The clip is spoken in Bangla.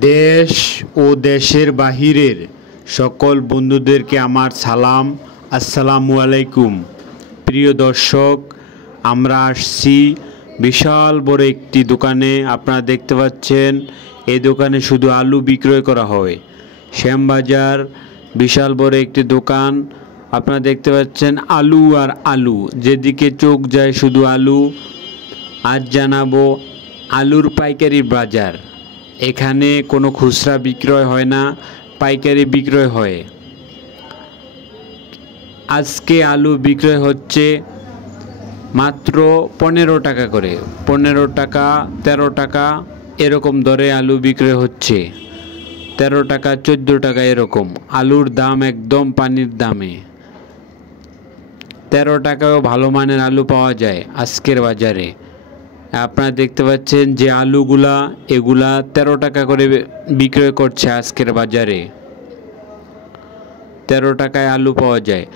দেশ ও দেশের বাহিরের সকল বন্ধুদেরকে আমার সালাম। আসসালামু আলাইকুম। প্রিয় দর্শক, আমরা আসছি বিশাল বড় একটি দোকানে। আপনারা দেখতে পাচ্ছেন এই দোকানে শুধু আলু বিক্রয় করা হয়। শ্যামবাজার বিশাল বড় একটি দোকান। আপনারা দেখতে পাচ্ছেন আলু আর আলু, যেদিকে চোখ যায় শুধু আলু। আজ জানাবো আলুর পাইকারি বাজার। এখানে কোনো খুচরা বিক্রয় হয় না, পাইকারি বিক্রয় হয়। আজকে আলু বিক্রয় হচ্ছে মাত্র 15 টাকা করে। 15 টাকা, 13 টাকা এরকম দরে আলু বিক্রয় হচ্ছে। 13 টাকা, 14 টাকা এরকম। আলুর দাম একদম পানির দামে। 13 টাকায়ও ভালো মানের আলু পাওয়া যায় আজকের বাজারে। আপনারা দেখতে পাচ্ছেন যে আলুগুলা, এগুলা 13 টাকা করে বিক্রয় করছে আজকের বাজারে। 13 টাকায় আলু পাওয়া যায়।